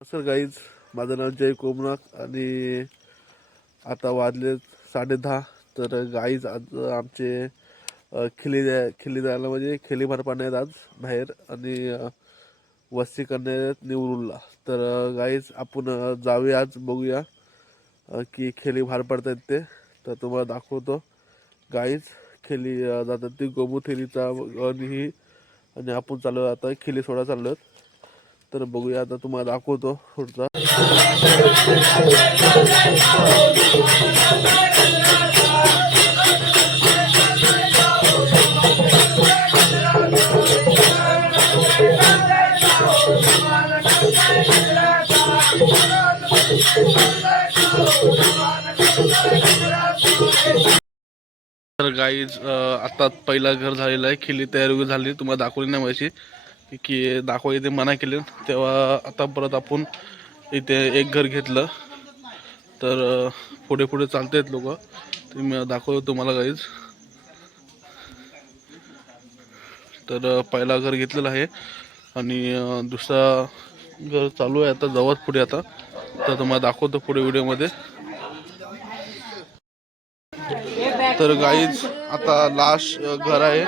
Sir guys, माझं नाव जय कोमनाथ आणि आता वाजले 10:30. तर गाईज आज आमचे खिली जायला म्हणजे खेली भर पाडण्यात आज बाहेर आणि वस्ती करण्यात निवडूनला. तर गाईज आपण जाऊया, आज बघूया की खेली बाहेर पडतात ते. तर तुम्हाला दाखवतो गाईज. खेली जातात ती गोमुथेलीचा आणि आपण चालू आता खेली सोडा चाललो. तर बघूया, आता तुम्हाला दाखवतो पुढचा. तर गाईज आता पहिला घर झालेला आहे. खिल्ली तयार वगैरे झाली, तुम्हाला दाखवली नाही माहिती की दाखवा इथे मना केली. तेव्हा आता परत आपण इथे एक घर घेतलं. तर पुढे पुढे चालतायत लोक. मी दाखवतो तुम्हाला गाईज. तर पहिला घर घेतलेलं आहे आणि दुसरा घर चालू आहे आता जवळ पुढे. आता तर तुम्हाला दाखवतो पुढे व्हिडिओमध्ये. तर गाईज आता लास्ट घर आहे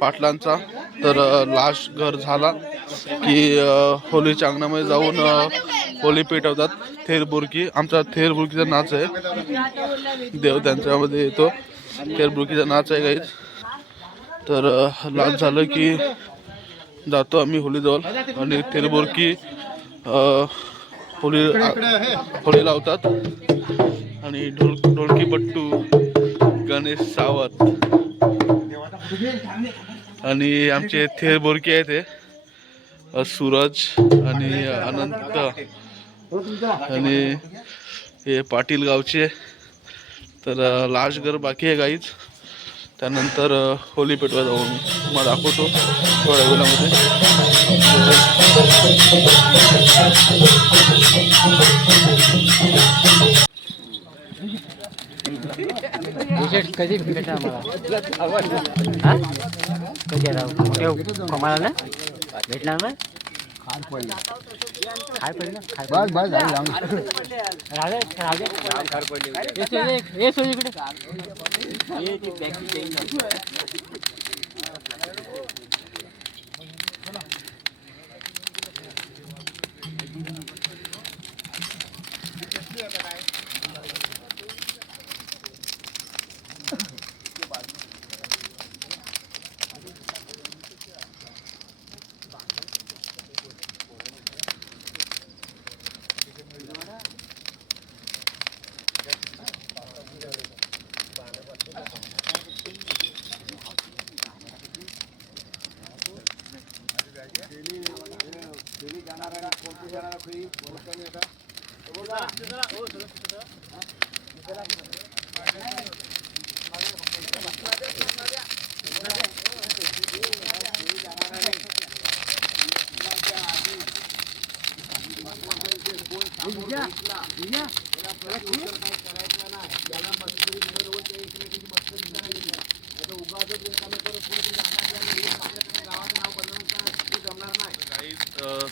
पाटलांचा. तर लास्ट घर झाला की होलीच्या अंगणामध्ये जाऊन होली पेटवतात. थेरबुरकी, आमचा थेरबुरकीचा नाच आहे. देव त्यांच्यामध्ये येतो. थेरबुरकीचा नाच आहे गाईज. तर नाच झालं की जातो आम्ही होलीजवळ आणि थेरबुरकी होली लावतात आणि ढोलकी पट्टू, गणेश सावत आणि आमचे थेरबुरकी आहे ते सूरज आणि अनंत आणि हे पाटील गावचे. तर लास्ट घर बाकी आहे गाईज. त्यानंतर होली पेटवा जाऊ. तुम्हाला दाखवतो थोड्या वेळामध्ये. कधी भेटणार मला? कधी कमाला ना भेटणार ना? खाय पडलं बस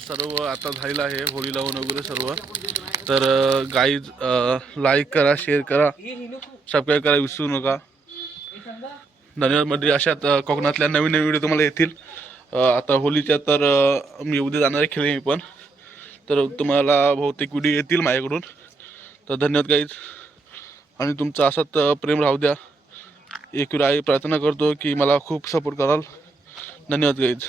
सर्व आता झालेलं आहे होळी लावून वगैरे सर्व. तर गाईज लाईक करा, शेअर करा, सबस्क्राईब करा विसरू नका. धन्यवाद. मध्ये अशात कोकणातल्या नवीन नवीन व्हिडिओ तुम्हाला येतील. आता होलीच्या तर मी उद्या जाणार आहे खेळी पण. तर तुम्हाला बहुतेक व्हिडिओ येतील माझ्याकडून. तर धन्यवाद गाईज. आणि तुमचं असंच प्रेम राहू द्या. एक प्रार्थना करतो की मला खूप सपोर्ट कराल. धन्यवाद गाईज.